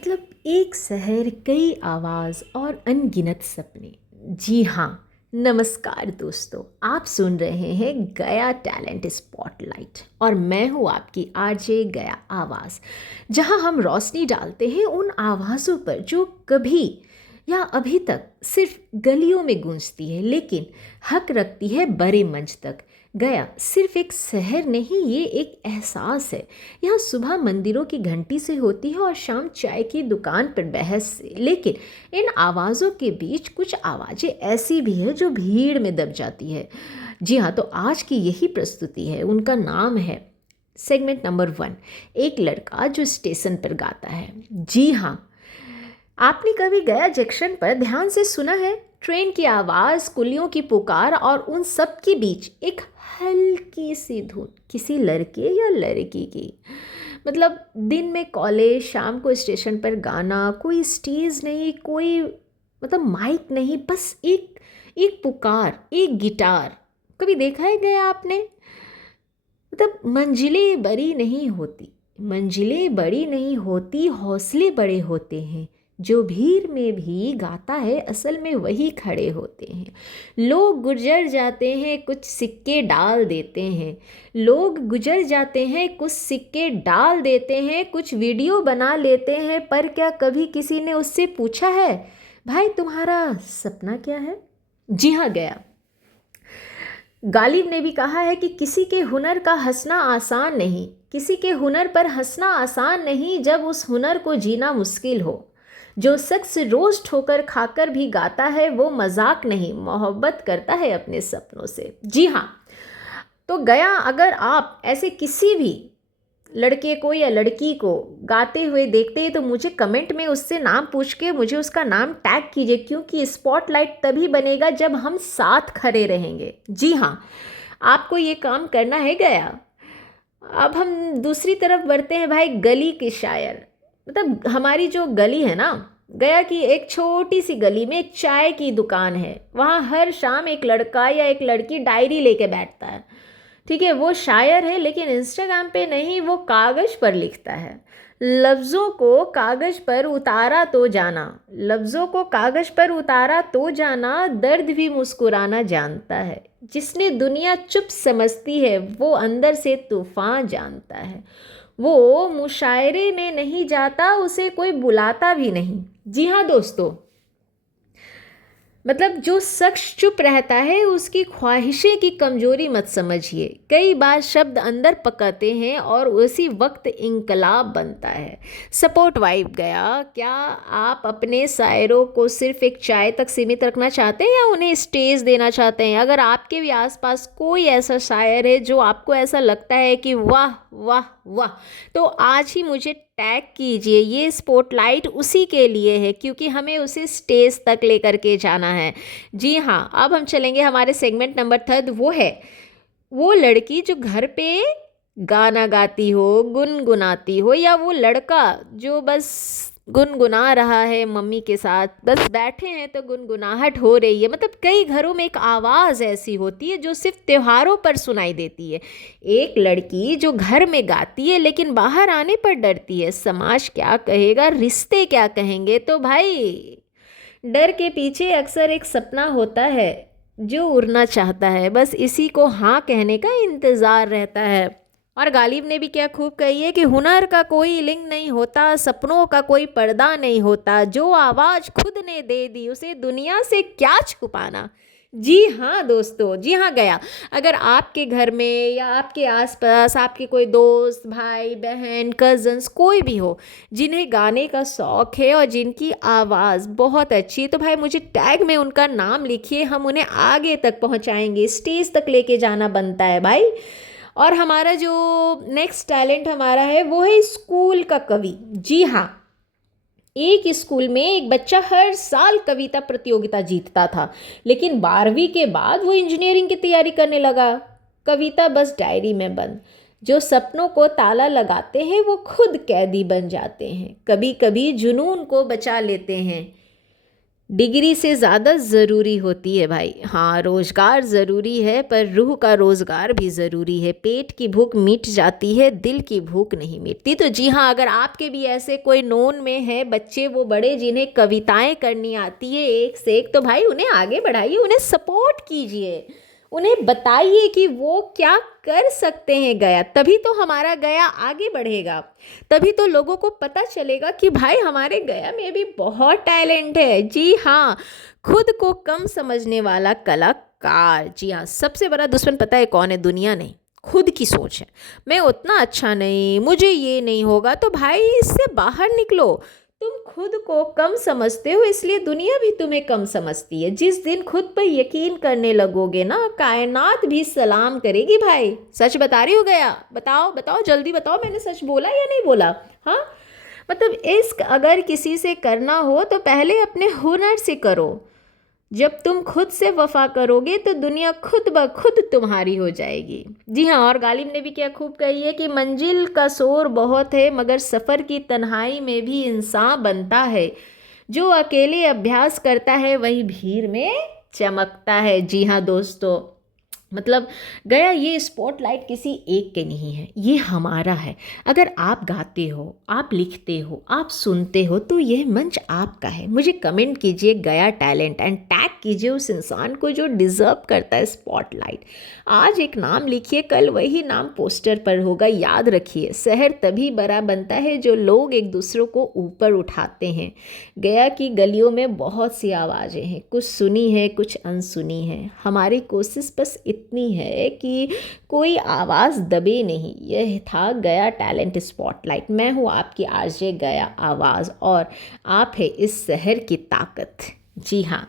मतलब एक शहर, कई आवाज़ और अनगिनत सपने। जी हाँ, नमस्कार दोस्तों, आप सुन रहे हैं गया टैलेंट स्पॉटलाइट और मैं हूँ आपकी आरजे गया आवाज़, जहाँ हम रोशनी डालते हैं उन आवाज़ों पर जो कभी या अभी तक सिर्फ गलियों में गूंजती है लेकिन हक रखती है बड़े मंच तक। गया सिर्फ एक शहर नहीं, ये एक एहसास है। यहाँ सुबह मंदिरों की घंटी से होती है और शाम चाय की दुकान पर बहस से। लेकिन इन आवाज़ों के बीच कुछ आवाज़ें ऐसी भी है जो भीड़ में दब जाती है। जी हाँ, तो आज की यही प्रस्तुति है। उनका नाम है सेगमेंट नंबर 1, एक लड़का जो स्टेशन पर गाता है। जी हाँ, आपने कभी गया जंक्शन पर ध्यान से सुना है? ट्रेन की आवाज़, कुलियों की पुकार और उन सब के बीच एक हल्की सी धुन किसी लड़के या लड़की की। मतलब दिन में कॉलेज, शाम को स्टेशन पर गाना, कोई स्टेज नहीं, कोई मतलब माइक नहीं, बस एक एक पुकार, एक गिटार। कभी देखा है गया आपने? मतलब मंजिलें बड़ी नहीं होती, मंजिलें बड़ी नहीं होती, हौसले बड़े होते हैं। जो भीड़ में भी गाता है असल में वही खड़े होते हैं। लोग गुजर जाते हैं, कुछ सिक्के डाल देते हैं। लोग गुजर जाते हैं, कुछ सिक्के डाल देते हैं, कुछ वीडियो बना लेते हैं, पर क्या कभी किसी ने उससे पूछा है, भाई तुम्हारा सपना क्या है? जी हाँ गया, गालिब ने भी कहा है कि किसी के हुनर का हंसना आसान नहीं, किसी के हुनर पर हंसना आसान नहीं जब उस हुनर को जीना मुश्किल हो। जो शख्स रोज ठोकर खाकर भी गाता है वो मजाक नहीं, मोहब्बत करता है अपने सपनों से। जी हाँ, तो गया, अगर आप ऐसे किसी भी लड़के को या लड़की को गाते हुए देखते हैं तो मुझे कमेंट में उससे नाम पूछ के मुझे उसका नाम टैग कीजिए, क्योंकि स्पॉटलाइट तभी बनेगा जब हम साथ खड़े रहेंगे। जी हाँ, आपको ये काम करना है गया। अब हम दूसरी तरफ बढ़ते हैं भाई, गली के शायर। मतलब हमारी जो गली है ना, गया की एक छोटी सी गली में एक चाय की दुकान है। वहाँ हर शाम एक लड़का या एक लड़की डायरी लेके बैठता है। ठीक है, वो शायर है लेकिन इंस्टाग्राम पे नहीं, वो कागज़ पर लिखता है। लफ्ज़ों को कागज़ पर उतारा तो जाना, लफ्ज़ों को कागज़ पर उतारा तो जाना, दर्द भी मुस्कुराना जानता है। जिसने दुनिया चुप समझती है वो अंदर से तूफान जानता है। वो मुशायरे में नहीं जाता, उसे कोई बुलाता भी नहीं। जी हाँ दोस्तों, मतलब जो शख्स चुप रहता है उसकी ख्वाहिशें की कमजोरी मत समझिए। कई बार शब्द अंदर पकड़ते हैं और उसी वक्त इंकलाब बनता है। सपोर्ट वाइब गया, क्या आप अपने शायरों को सिर्फ एक चाय तक सीमित रखना चाहते हैं या उन्हें स्टेज देना चाहते हैं? अगर आपके भी आसपास कोई ऐसा शायर है जो आपको ऐसा लगता है कि वाह वाह वाह, तो आज ही मुझे टैग कीजिए। ये स्पॉटलाइट उसी के लिए है क्योंकि हमें उसे स्टेज तक लेकर के जाना है। जी हाँ, अब हम चलेंगे हमारे सेगमेंट नंबर 3, वो है वो लड़की जो घर पे गाना गाती हो, गुनगुनाती हो, या वो लड़का जो बस गुनगुना रहा है मम्मी के साथ, बस बैठे हैं तो गुनगुनाहट हो रही है। मतलब कई घरों में एक आवाज़ ऐसी होती है जो सिर्फ त्योहारों पर सुनाई देती है। एक लड़की जो घर में गाती है लेकिन बाहर आने पर डरती है। समाज क्या कहेगा, रिश्ते क्या कहेंगे? तो भाई, डर के पीछे अक्सर एक सपना होता है जो उड़ना चाहता है, बस इसी को हाँ कहने का इंतज़ार रहता है। और गालिब ने भी क्या खूब कही है कि हुनर का कोई लिंग नहीं होता, सपनों का कोई पर्दा नहीं होता, जो आवाज़ खुद ने दे दी उसे दुनिया से क्या छुपाना। जी हाँ दोस्तों, जी हाँ गया, अगर आपके घर में या आपके आसपास आपके कोई दोस्त, भाई बहन, कज़न्स कोई भी हो जिन्हें गाने का शौक़ है और जिनकी आवाज़ बहुत अच्छी है, तो भाई मुझे टैग में उनका नाम लिखिए। हम उन्हें आगे तक पहुंचाएंगे, स्टेज तक लेके जाना बनता है भाई। और हमारा जो नेक्स्ट टैलेंट हमारा है वो है स्कूल का कवि। जी हाँ, एक स्कूल में एक बच्चा हर साल कविता प्रतियोगिता जीतता था, लेकिन 12वीं के बाद वो इंजीनियरिंग की तैयारी करने लगा। कविता बस डायरी में बंद। जो सपनों को ताला लगाते हैं वो खुद कैदी बन जाते हैं। कभी कभी जुनून को बचा लेते हैं, डिग्री से ज़्यादा ज़रूरी होती है भाई। हाँ, रोज़गार ज़रूरी है पर रूह का रोज़गार भी ज़रूरी है। पेट की भूख मिट जाती है, दिल की भूख नहीं मिटती। तो जी हाँ, अगर आपके भी ऐसे कोई नोन में है बच्चे वो बड़े जिन्हें कविताएं करनी आती है एक से एक, तो भाई उन्हें आगे बढ़ाइए, उन्हें सपोर्ट कीजिए, उन्हें बताइए कि वो क्या कर सकते हैं गया। तभी तो हमारा गया आगे बढ़ेगा, तभी तो लोगों को पता चलेगा कि भाई हमारे गया में भी बहुत टैलेंट है। जी हाँ, खुद को कम समझने वाला कलाकार, जी हाँ, सबसे बड़ा दुश्मन पता है कौन है? दुनिया नहीं, खुद की सोच है। मैं उतना अच्छा नहीं, मुझे ये नहीं होगा, तो भाई इससे बाहर निकलो। तुम खुद को कम समझते हो इसलिए दुनिया भी तुम्हें कम समझती है। जिस दिन खुद पर यकीन करने लगोगे ना, कायनात भी सलाम करेगी भाई। सच बता रही हो गया? बताओ बताओ जल्दी बताओ, मैंने सच बोला या नहीं बोला? हाँ, मतलब इश्क अगर किसी से करना हो तो पहले अपने हुनर से करो। जब तुम खुद से वफा करोगे तो दुनिया खुद ब खुद तुम्हारी हो जाएगी। जी हाँ, और गालिब ने भी क्या खूब कही है कि मंजिल का शोर बहुत है मगर सफ़र की तन्हाई में भी इंसान बनता है। जो अकेले अभ्यास करता है वही भीड़ में चमकता है। जी हाँ दोस्तों, मतलब गया ये स्पॉटलाइट किसी एक के नहीं है, ये हमारा है। अगर आप गाते हो, आप लिखते हो, आप सुनते हो तो यह मंच आपका है। मुझे कमेंट कीजिए गया टैलेंट एंड टैग कीजिए उस इंसान को जो डिज़र्व करता है स्पॉटलाइट। आज एक नाम लिखिए, कल वही नाम पोस्टर पर होगा। याद रखिए, शहर तभी बड़ा बनता है जो लोग एक दूसरों को ऊपर उठाते हैं। गया की गलियों में बहुत सी आवाज़ें हैं, कुछ सुनी है कुछ अनसुनी है। हमारी कोशिश बस इतनी है कि कोई आवाज़ दबे नहीं। यह था गया टैलेंट स्पॉटलाइट। मैं हूँ आपकी आरजे गया आवाज़, और आप है इस शहर की ताकत। जी हाँ।